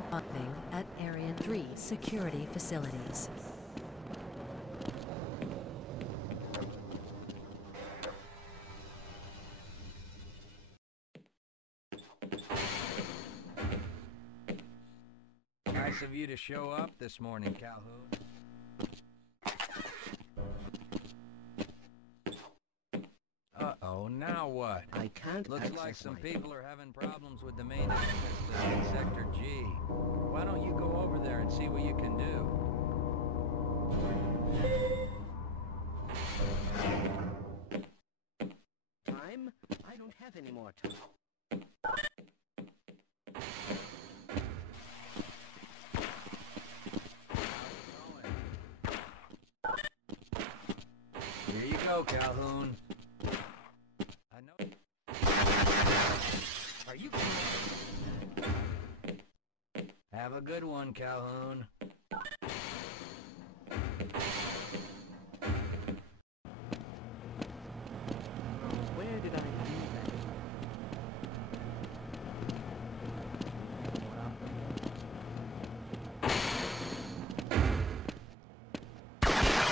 for pumping at Area 3 security facilities. Nice of you to show up this morning, Calhoun. Uh-oh, now what? I can't Looks access like some my... people are having problems with the main entrance to Sector G. Why don't you go over there and see what you can do? Time? I don't have any more time. Here you go, Calhoun. I know. Are you kidding? Have a good one, Calhoun. Where did I do that?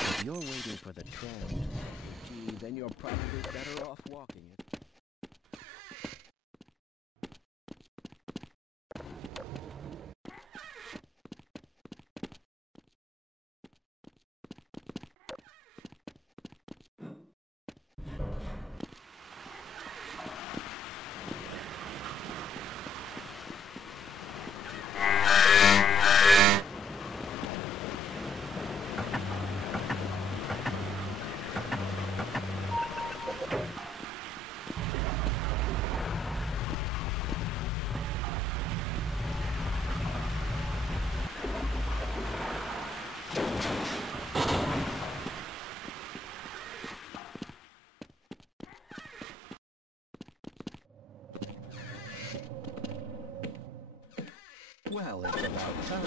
If you're waiting for the tram, gee, then you're probably better off walking it. Well, it's about time.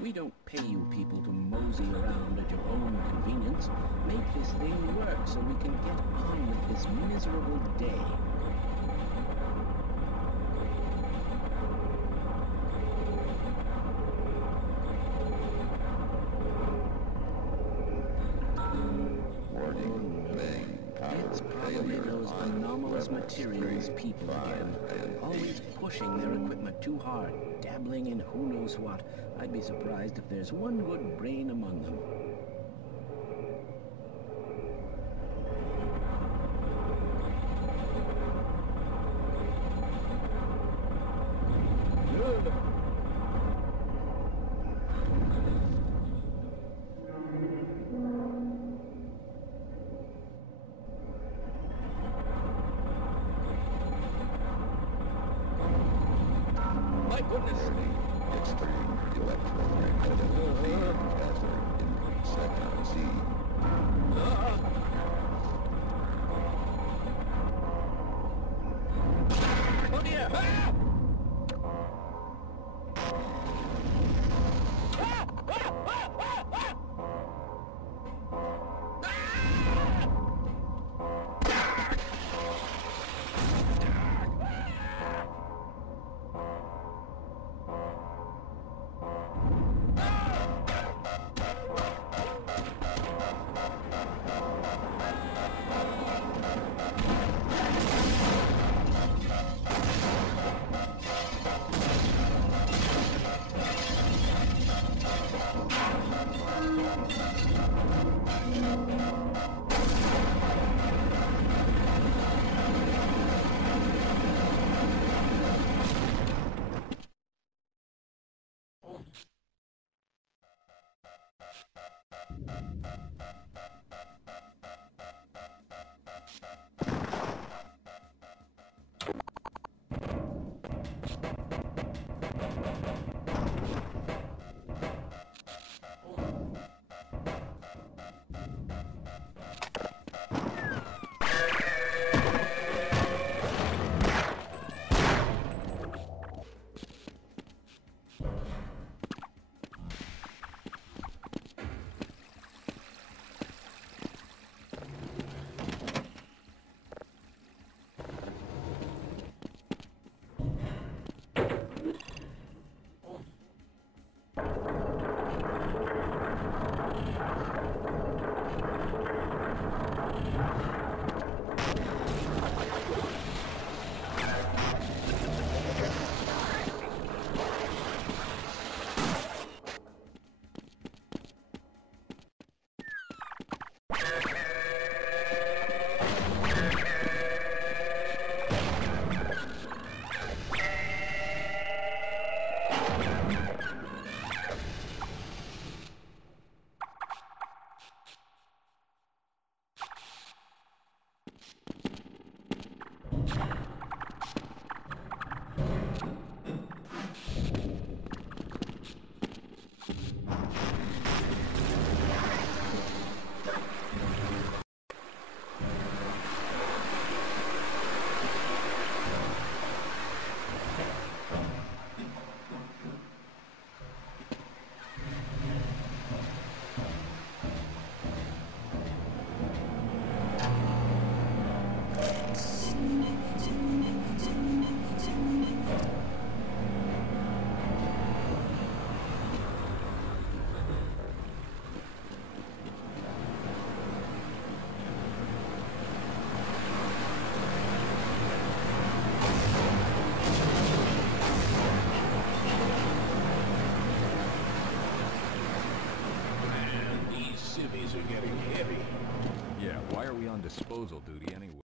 We don't pay you people to mosey around at your own convenience. Make this thing work so we can get on with this miserable day. It's probably those anomalous materials people again. Always pushing their equipment too hard, dabbling in who knows what. I'd be surprised if there's one good brain among them. My goodness! Extreme electromagnetic field cathode in Sector C. Oh dear! Ah! Things are getting heavy. Yeah, why are we on disposal duty anyway?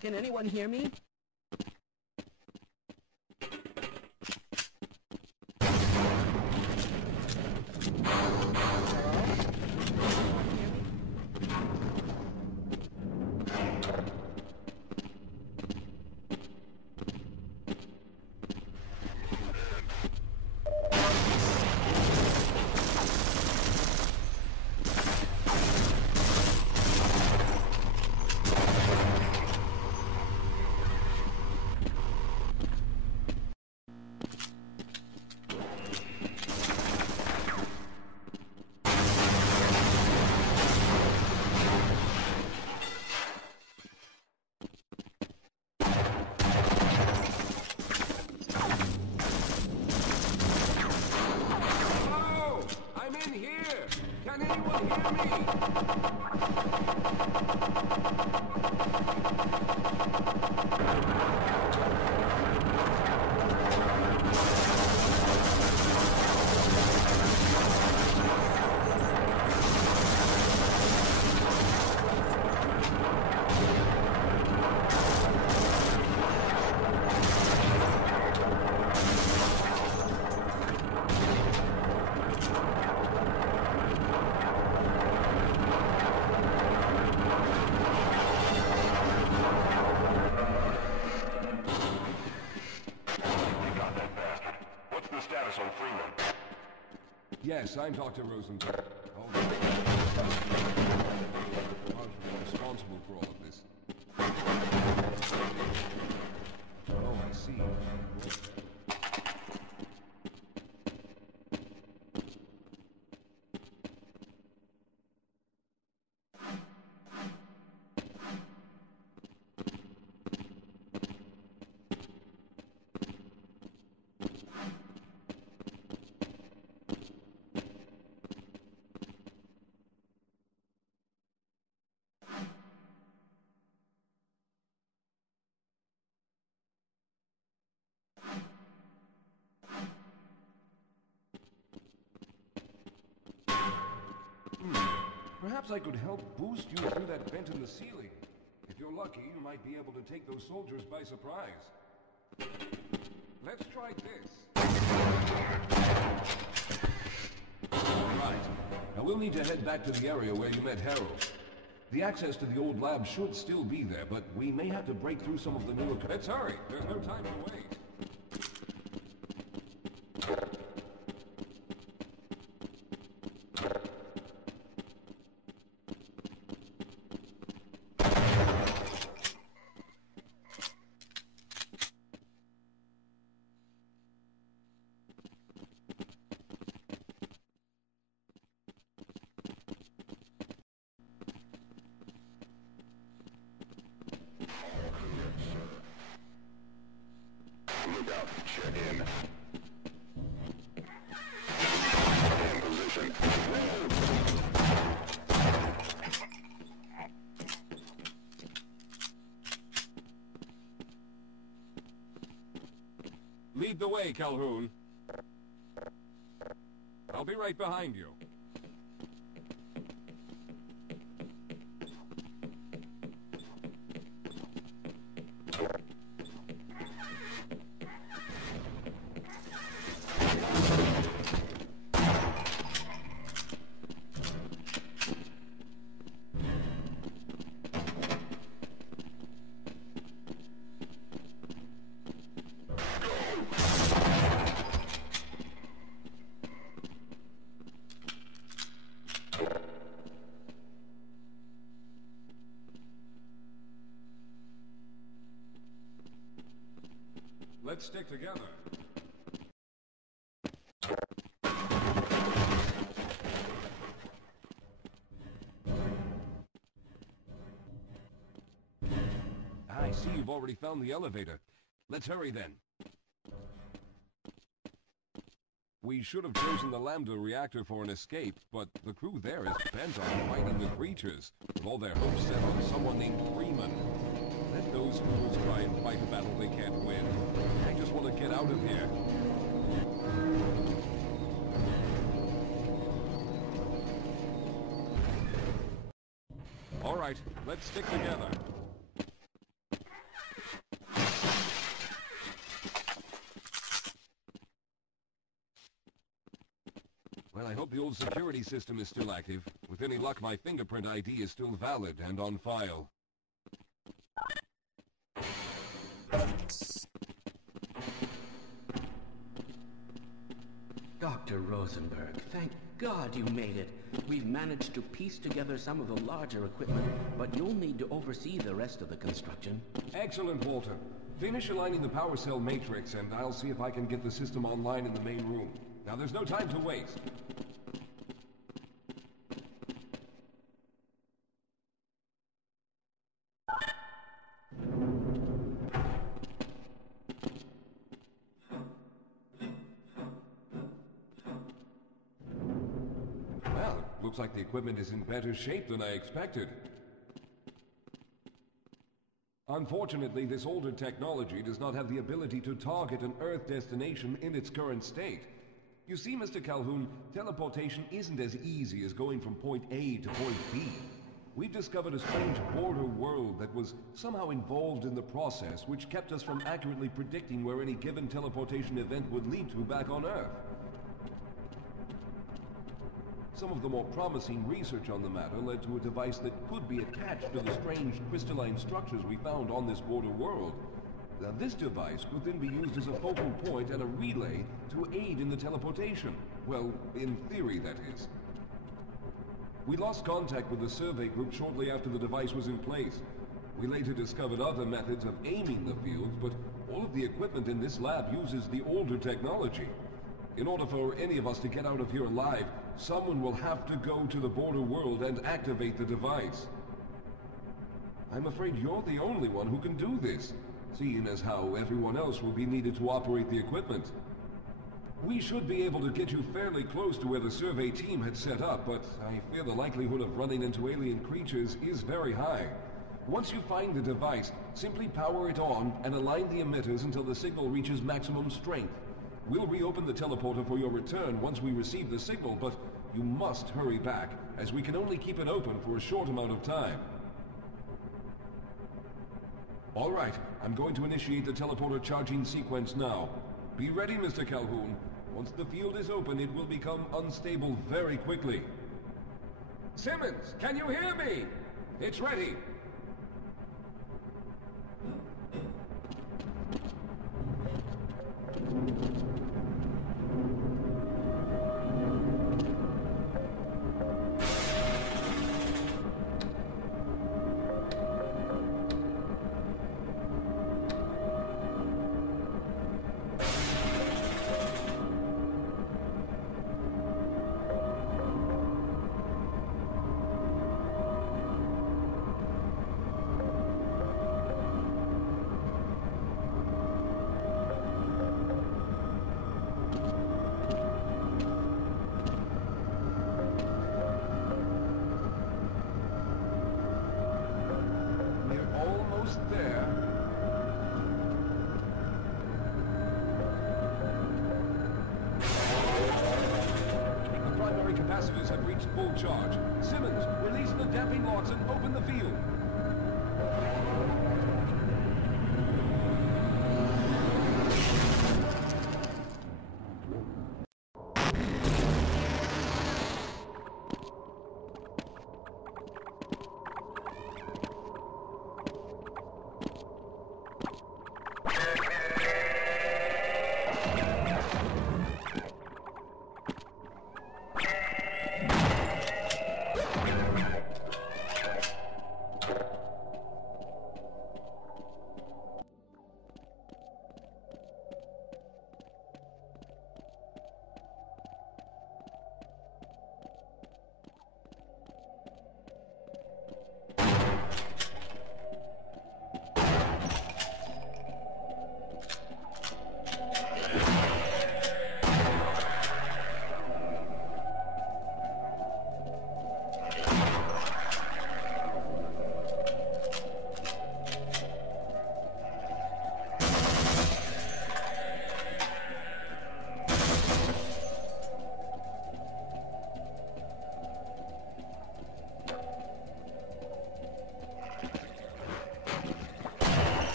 Can anyone hear me? Yes, I'm Dr. Rosenberg. Partially responsible for all of this. Oh, I see. Perhaps I could help boost you through that vent in the ceiling. If you're lucky, you might be able to take those soldiers by surprise. Let's try this. Right. Now we'll need to head back to the area where you met Harold. The access to the old lab should still be there, but we may have to break through some of the newer... Let's hurry! There's no time to wait. Check in. In position. Lead the way, Calhoun. I'll be right behind you. Let's stick together. I see you've already found the elevator. Let's hurry then. We should have chosen the Lambda reactor for an escape, but the crew there is bent on fighting the creatures, with all their hopes set on someone named Freeman. Let those fools try and fight a battle they can't win. I just want to get out of here. All right, let's stick together. Well, I hope the old security system is still active. With any luck, my fingerprint ID is still valid and on file. Dr. Rosenberg, thank God you made it. We've managed to piece together some of the larger equipment, but you'll need to oversee the rest of the construction. Excellent, Walter. Finish aligning the power cell matrix, and I'll see if I can get the system online in the main room. Now, there's no time to waste. Well, it looks like the equipment is in better shape than I expected. Unfortunately, this older technology does not have the ability to target an Earth destination in its current state. You see, Mr. Calhoun, teleportation isn't as easy as going from point A to point B. We've discovered a strange border world that was somehow involved in the process, which kept us from accurately predicting where any given teleportation event would lead to back on Earth. Some of the more promising research on the matter led to a device that could be attached to the strange crystalline structures we found on this border world. Now, this device could then be used as a focal point and a relay to aid in the teleportation. Well, in theory, that is. We lost contact with the survey group shortly after the device was in place. We later discovered other methods of aiming the fields, but all of the equipment in this lab uses the older technology. In order for any of us to get out of here alive, someone will have to go to the border world and activate the device. I'm afraid you're the only one who can do this, seeing as how everyone else will be needed to operate the equipment. We should be able to get you fairly close to where the survey team had set up, but I fear the likelihood of running into alien creatures is very high. Once you find the device, simply power it on and align the emitters until the signal reaches maximum strength. We'll reopen the teleporter for your return once we receive the signal, but you must hurry back, as we can only keep it open for a short amount of time. All right, I'm going to initiate the teleporter charging sequence now. Be ready, Mr. Calhoun. Once the field is open, it will become unstable very quickly. Simmons, can you hear me? It's ready. There. The primary capacitors have reached full charge. Simmons, release the damping locks and open the field.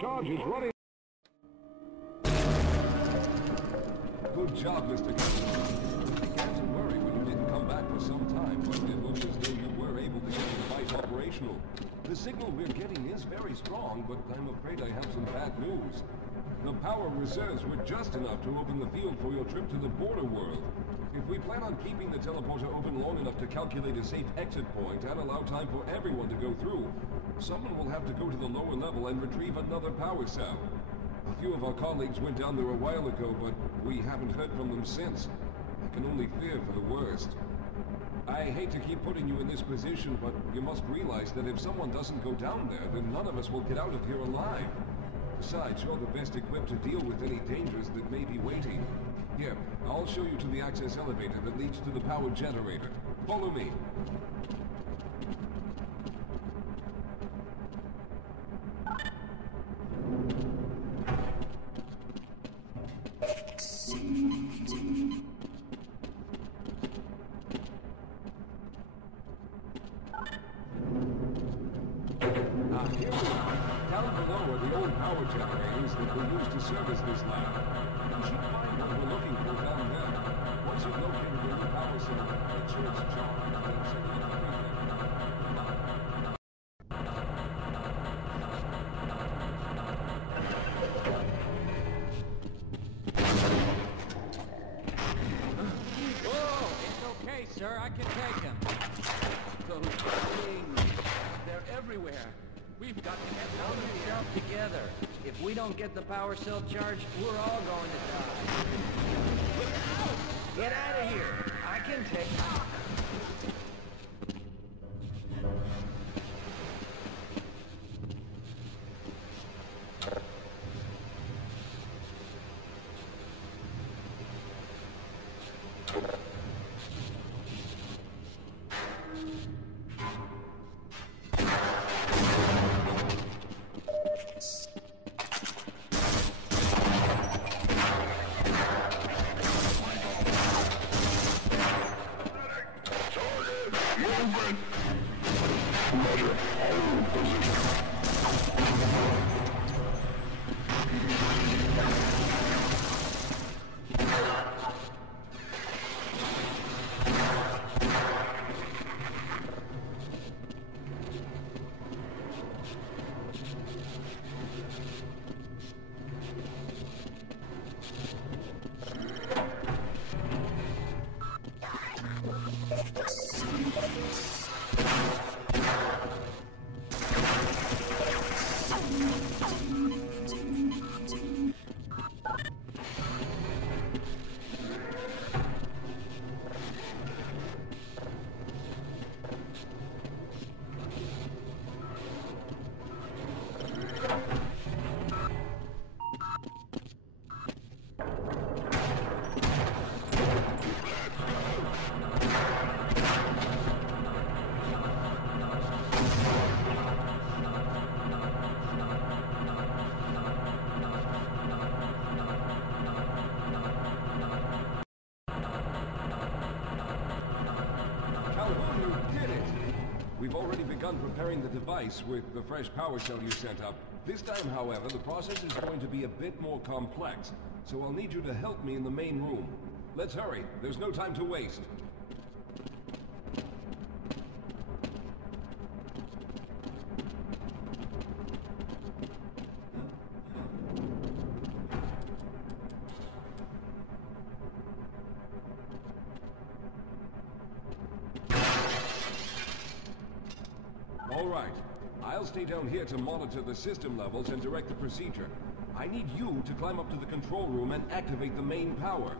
Charge is running. Good job, Mr. Captain. I began to worry when you didn't come back for some time, but it looks as though you were able to get the device operational. The signal we're getting is very strong, but I'm afraid I have some bad news. The power reserves were just enough to open the field for your trip to the border world. If we plan on keeping the teleporter open long enough to calculate a safe exit point and allow time for everyone to go through, someone will have to go to the lower level and retrieve another power cell. A few of our colleagues went down there a while ago, but we haven't heard from them since. I can only fear for the worst. I hate to keep putting you in this position, but you must realize that if someone doesn't go down there, then none of us will get out of here alive. Besides, you're the best equipped to deal with any dangers that may be waiting. Here, I'll show you to the access elevator that leads to the power generator. Follow me. Here we are. Down below are the old power generators that were used to service this lab. You should find what we're looking for down there. Once you've located the new power cell, make sure it's charged and circulate Whoa! It's okay, sir. I can take him. Those things, they're everywhere. We've got to get out of yourself together. If we don't get the power cell charged, we're all going to die. Get out of here! I can take... We've already begun preparing the device with the fresh power cell you sent up. This time, however, the process is going to be a bit more complex, so I'll need you to help me in the main room. Let's hurry. There's no time to waste. All right. I'll stay down here to monitor the system levels and direct the procedure. I need you to climb up to the control room and activate the main power.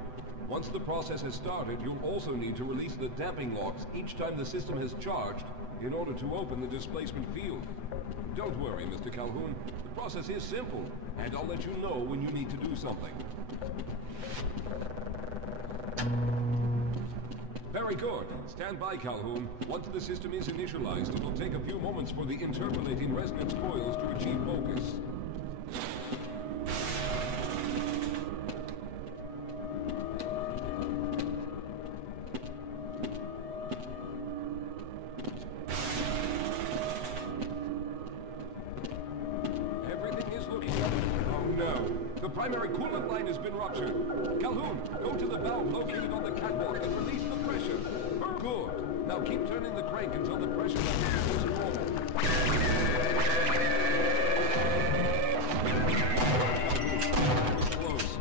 Once the process has started, you'll also need to release the damping locks each time the system has charged in order to open the displacement field. Don't worry, Mr. Calhoun. The process is simple, and I'll let you know when you need to do something. Very good. Stand by, Calhoun. Once the system is initialized, it will take a few moments for the interpolating resonance coils to achieve focus. Everything is looking up. Oh no! The primary coolant line has been ruptured. Calhoun, go to the valve located on the catwalk and release the pressure. Good. Now keep turning the crank until the pressure level is normal. Close.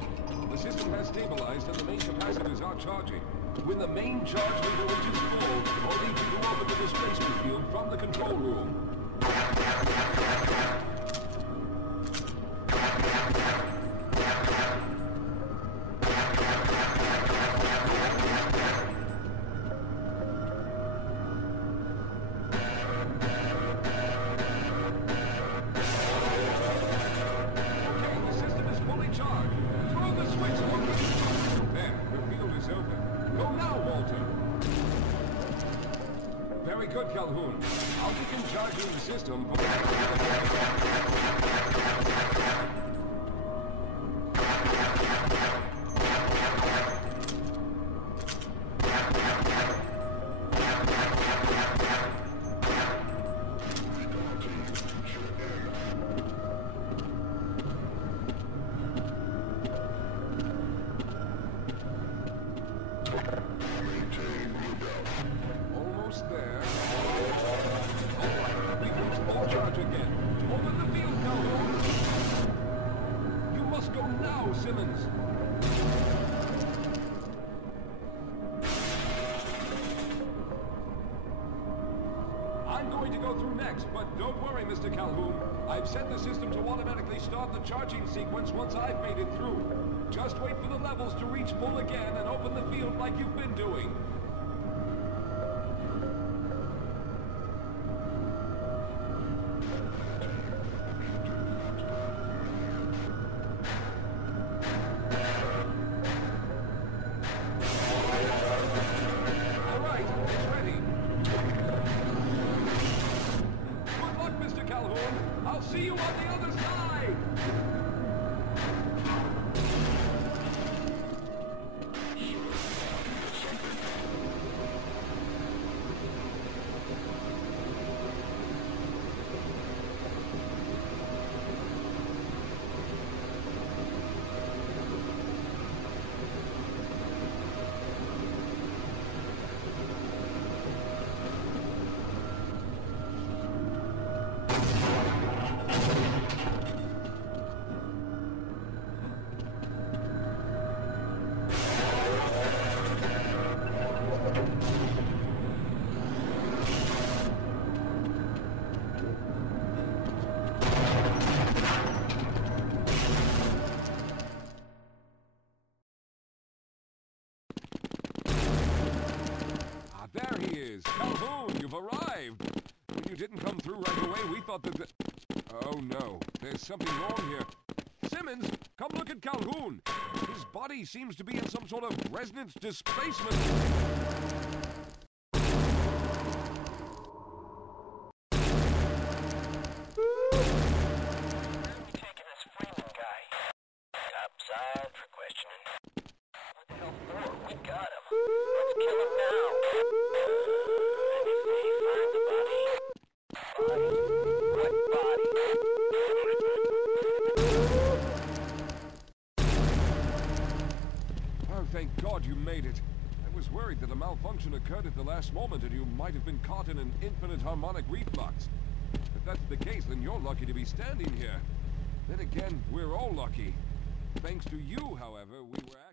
The system has stabilized and the main capacitors are charging. When the main charge level reaches full, I'll need you to open the displacement field from the control room. Very good, Calhoun. I'll begin charging the system for the almost there. Alright, we can full charge again. Open the field, Calhoun. You must go now, Simmons. I'm going to go through next, but don't worry, Mr. Calhoun. I've set the system to automatically start the charging sequence once I've made it through. Just wait for the levels to reach full again and open the field like you've been doing. I'll see you on the other side! There he is! Calhoun, you've arrived! When you didn't come through right away, we thought that the... Oh no, there's something wrong here. Simmons, come look at Calhoun! His body seems to be in some sort of resonance displacement. Taking this Freeman guy. Topside for questioning. What the hell for? We got him. Let's kill him now. And if they find the body... Body? What body? Oh, thank God you made it. I was worried that a malfunction occurred at the last moment and you might have been caught in an infinite harmonic reflux. If that's the case, then you're lucky to be standing here. Then again, we're all lucky. Thanks to you, however, we were...